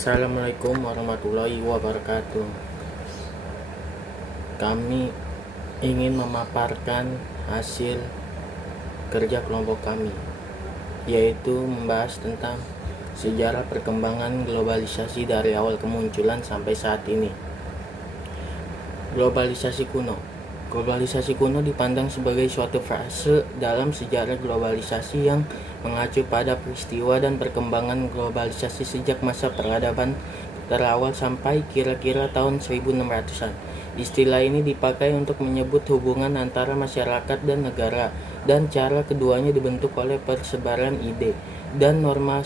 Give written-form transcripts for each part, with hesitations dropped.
Assalamualaikum warahmatullahi wabarakatuh. Kami ingin memaparkan hasil kerja kelompok kami, yaitu membahas tentang sejarah perkembangan globalisasi dari awal kemunculan sampai saat ini. Globalisasi kuno. Globalisasi kuno dipandang sebagai suatu fase dalam sejarah globalisasi yang mengacu pada peristiwa dan perkembangan globalisasi sejak masa peradaban terawal sampai kira-kira tahun 1600-an. Istilah ini dipakai untuk menyebut hubungan antara masyarakat dan negara, dan cara keduanya dibentuk oleh persebaran ide dan norma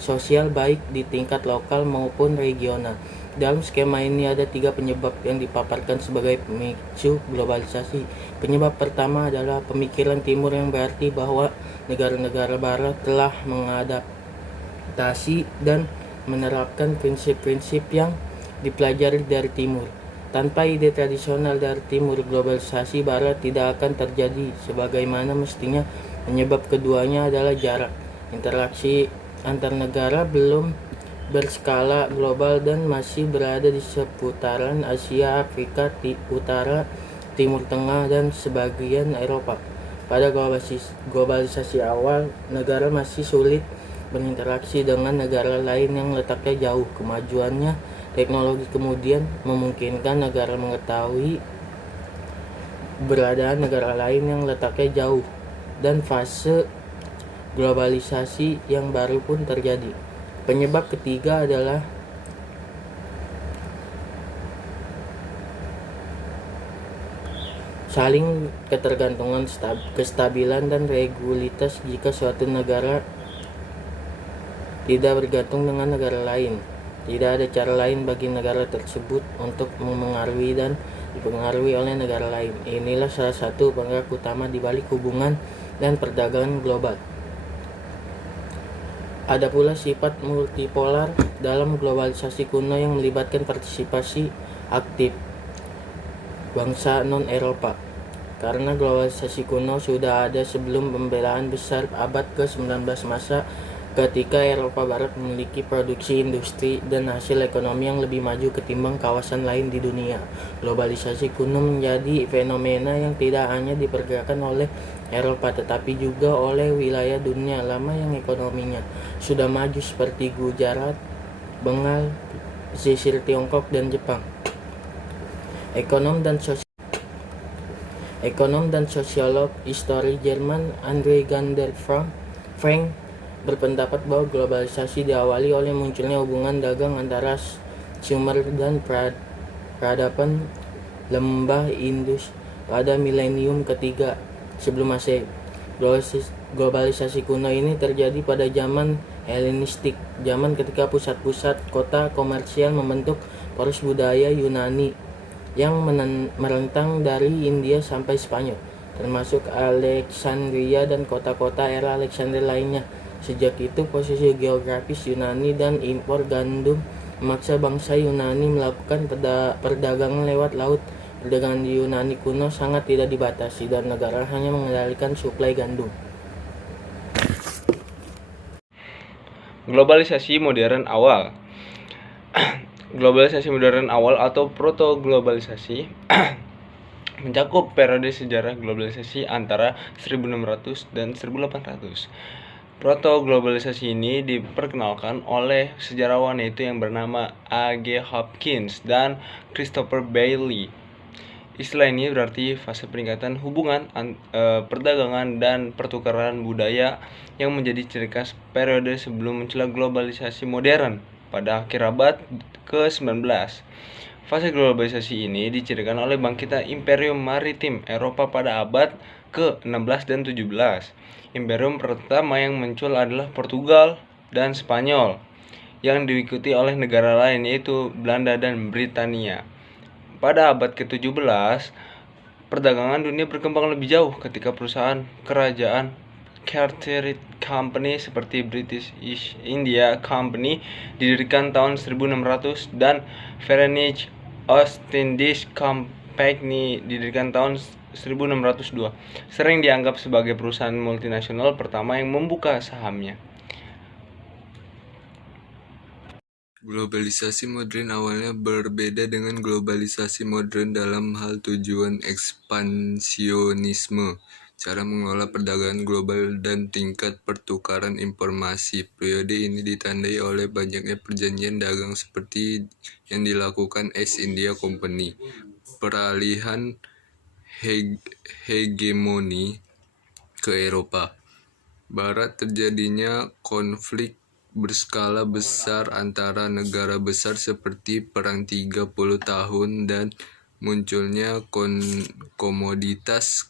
sosial baik di tingkat lokal maupun regional. Dalam skema ini ada 3 penyebab yang dipaparkan sebagai pemicu globalisasi. Penyebab pertama adalah pemikiran timur, yang berarti bahwa negara-negara barat telah mengadaptasi dan menerapkan prinsip-prinsip yang dipelajari dari timur. Tanpa ide tradisional dari timur, globalisasi barat tidak akan terjadi sebagaimana mestinya. Penyebab keduanya adalah jarak. Interaksi antar negara belum berskala global dan masih berada di seputaran Asia, Afrika Utara, Timur Tengah, dan sebagian Eropa. Pada globalisasi awal, negara masih sulit berinteraksi dengan negara lain yang letaknya jauh. Kemajuannya teknologi kemudian memungkinkan negara mengetahui keberadaan negara lain yang letaknya jauh, dan fase globalisasi yang baru pun terjadi. Penyebab ketiga adalah saling ketergantungan, kestabilan, dan regulitas. Jika suatu negara tidak bergantung dengan negara lain, tidak ada cara lain bagi negara tersebut untuk memengaruhi dan dipengaruhi oleh negara lain. Inilah salah satu penggerak utama di balik hubungan dan perdagangan global. Ada pula sifat multipolar dalam globalisasi kuno yang melibatkan partisipasi aktif bangsa non-Eropa. Karena globalisasi kuno sudah ada sebelum pembelaan besar abad ke-19, masa ketika Eropa Barat memiliki produksi industri dan hasil ekonomi yang lebih maju ketimbang kawasan lain di dunia. Globalisasi kuno menjadi fenomena yang tidak hanya dipergerakan oleh Eropa, tetapi juga oleh wilayah dunia lama yang ekonominya sudah maju seperti Gujarat, Bengal, pesisir Tiongkok, dan Jepang. Ekonom dan sosiolog histori Jerman Andre Gander Frank berpendapat bahwa globalisasi diawali oleh munculnya hubungan dagang antara Sumer dan peradaban lembah Indus pada milenium ketiga sebelum Masehi. Globalisasi kuno ini terjadi pada zaman Helenistik, zaman ketika pusat-pusat kota komersial membentuk poros budaya Yunani yang merentang dari India sampai Spanyol, termasuk Alexandria dan kota-kota era Alexander lainnya. Sejak itu, posisi geografis Yunani dan impor gandum memaksa bangsa Yunani melakukan perdagangan lewat laut. Perdagangan di Yunani kuno sangat tidak dibatasi, dan negara hanya mengendalikan suplai gandum. Globalisasi modern awal. Globalisasi modern awal atau proto-globalisasi mencakup periode sejarah globalisasi antara 1600 dan 1800. Proto-globalisasi ini diperkenalkan oleh sejarawan yaitu yang bernama A.G. Hopkins dan Christopher Bailey. Istilah ini berarti fase peningkatan hubungan perdagangan dan pertukaran budaya yang menjadi ciri khas periode sebelum munculnya globalisasi modern pada akhir abad ke-19. Fase globalisasi ini dicirikan oleh bangkitnya Imperium Maritim Eropa pada abad ke-16 dan 17. Imperium pertama yang muncul adalah Portugal dan Spanyol, yang diikuti oleh negara lain yaitu Belanda dan Britania. Pada abad ke-17, perdagangan dunia berkembang lebih jauh ketika perusahaan kerajaan Carteret Company seperti British East India Company didirikan tahun 1600 dan French East Indies Company didirikan tahun 1602. Sering dianggap sebagai perusahaan multinasional pertama yang membuka sahamnya. Globalisasi modern awalnya berbeda dengan globalisasi modern dalam hal tujuan ekspansionisme, cara mengelola perdagangan global, dan tingkat pertukaran informasi. Periode ini ditandai oleh banyaknya perjanjian dagang seperti yang dilakukan East India Company, peralihan hegemoni ke Eropa Barat, terjadinya konflik berskala besar antara negara besar seperti Perang 30 tahun, dan munculnya komoditas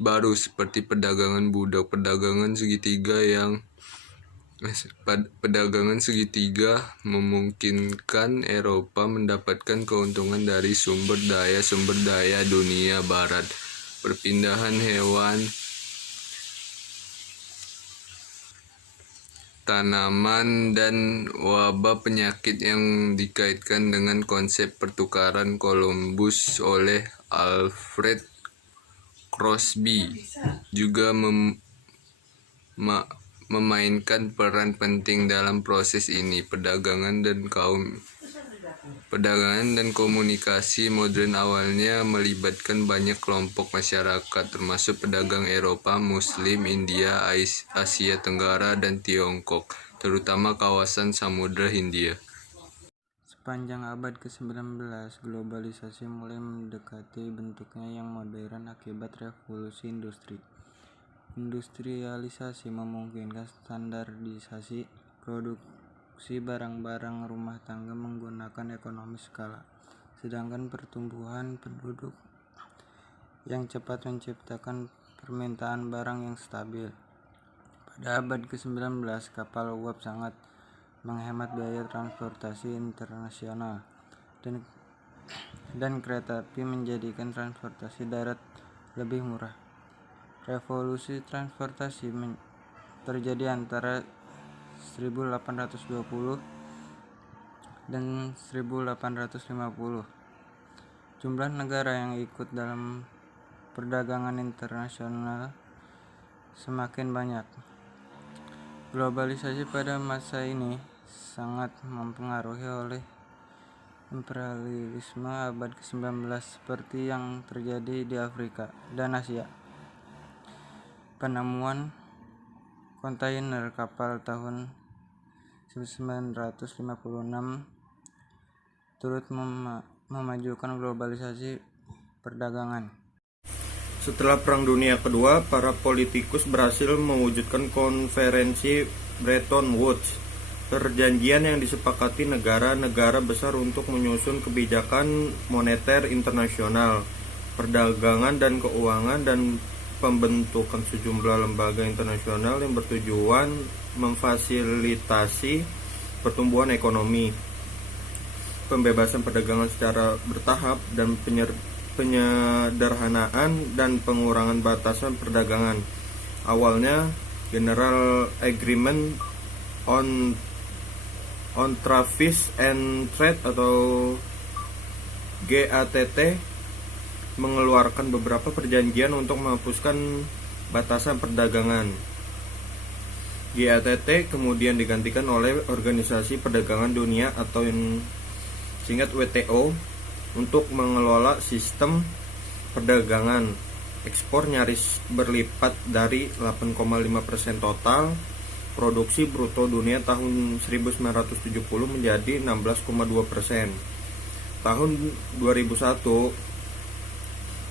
baru seperti perdagangan budak. Perdagangan segitiga memungkinkan Eropa mendapatkan keuntungan dari sumber daya dunia barat. Perpindahan hewan, tanaman, dan wabah penyakit yang dikaitkan dengan konsep pertukaran Columbus oleh Alfred Crosby juga memainkan peran penting dalam proses ini. Perdagangan dan komunikasi modern awalnya melibatkan banyak kelompok masyarakat, termasuk pedagang Eropa, Muslim, India, Asia Tenggara, dan Tiongkok, terutama kawasan Samudra Hindia. Sepanjang abad ke-19, globalisasi mulai mendekati bentuknya yang modern akibat revolusi industri. Industrialisasi memungkinkan standarisasi produksi barang-barang rumah tangga menggunakan ekonomi skala, sedangkan pertumbuhan penduduk yang cepat menciptakan permintaan barang yang stabil. Pada abad ke-19, kapal uap sangat menghemat biaya transportasi internasional, dan kereta api menjadikan transportasi darat lebih murah. Revolusi transportasi terjadi antara 1820 dan 1850. Jumlah negara yang ikut dalam perdagangan internasional semakin banyak. Globalisasi pada masa ini sangat mempengaruhi oleh imperialisme abad ke-19 seperti yang terjadi di Afrika dan Asia. Penemuan kontainer kapal tahun 1956 turut memajukan globalisasi perdagangan. Setelah Perang Dunia Kedua, para politikus berhasil mewujudkan konferensi Bretton Woods, perjanjian yang disepakati negara-negara besar untuk menyusun kebijakan moneter internasional, perdagangan dan keuangan, dan pembentukan sejumlah lembaga internasional yang bertujuan memfasilitasi pertumbuhan ekonomi, pembebasan perdagangan secara bertahap, dan penyederhanaan dan pengurangan batasan perdagangan. Awalnya, General Agreement on Trade and Trade atau GATT mengeluarkan beberapa perjanjian untuk menghapuskan batasan perdagangan. GATT kemudian digantikan oleh Organisasi Perdagangan Dunia atau yang singkat WTO untuk mengelola sistem perdagangan. Ekspor nyaris berlipat dari 8,5% total produksi bruto dunia tahun 1970 menjadi 16,2%. Tahun 2001,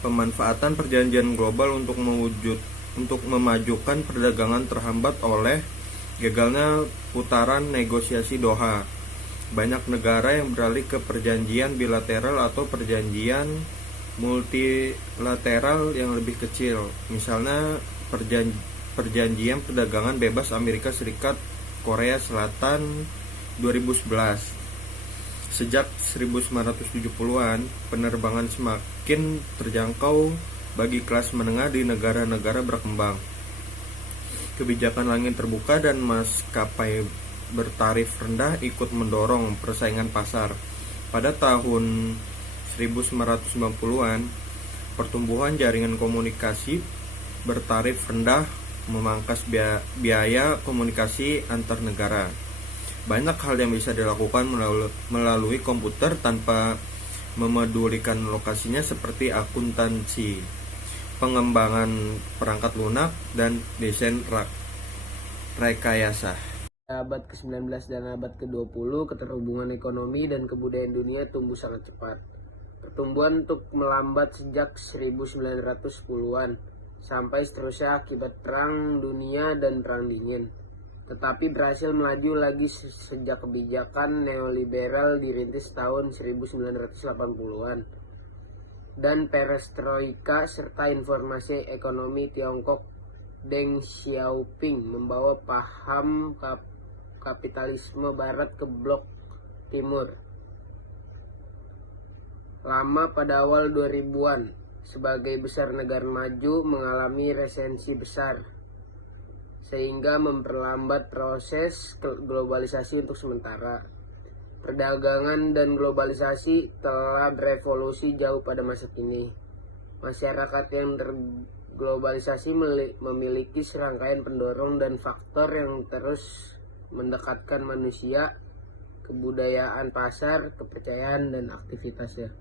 pemanfaatan perjanjian global untuk memajukan perdagangan terhambat oleh gagalnya putaran negosiasi Doha. Banyak negara yang beralih ke perjanjian bilateral atau perjanjian multilateral yang lebih kecil. Misalnya perjanjian perdagangan bebas Amerika Serikat Korea Selatan 2011. Sejak 1970-an, penerbangan semakin terjangkau bagi kelas menengah di negara-negara berkembang. Kebijakan langit terbuka dan maskapai bertarif rendah ikut mendorong persaingan pasar. Pada tahun 1990-an, pertumbuhan jaringan komunikasi bertarif rendah memangkas biaya komunikasi antar negara. Banyak hal yang bisa dilakukan melalui komputer tanpa memedulikan lokasinya, seperti akuntansi, pengembangan perangkat lunak, dan desain rekayasa. Abad ke-19 dan abad ke-20, keterhubungan ekonomi dan kebudayaan dunia tumbuh sangat cepat. Pertumbuhan untuk melambat sejak 1910-an sampai seterusnya akibat Perang Dunia dan Perang Dingin, tetapi berhasil melaju lagi sejak kebijakan neoliberal dirintis tahun 1980-an dan perestroika serta informasi ekonomi Tiongkok. Deng Xiaoping membawa paham kapitalisme barat ke blok timur. Lama pada awal 2000-an, sebagai besar negara maju mengalami resesi besar, sehingga memperlambat proses globalisasi untuk sementara. Perdagangan dan globalisasi telah berevolusi jauh pada masa kini. Masyarakat yang terglobalisasi memiliki serangkaian pendorong dan faktor yang terus mendekatkan manusia, kebudayaan pasar, kepercayaan, dan aktivitasnya.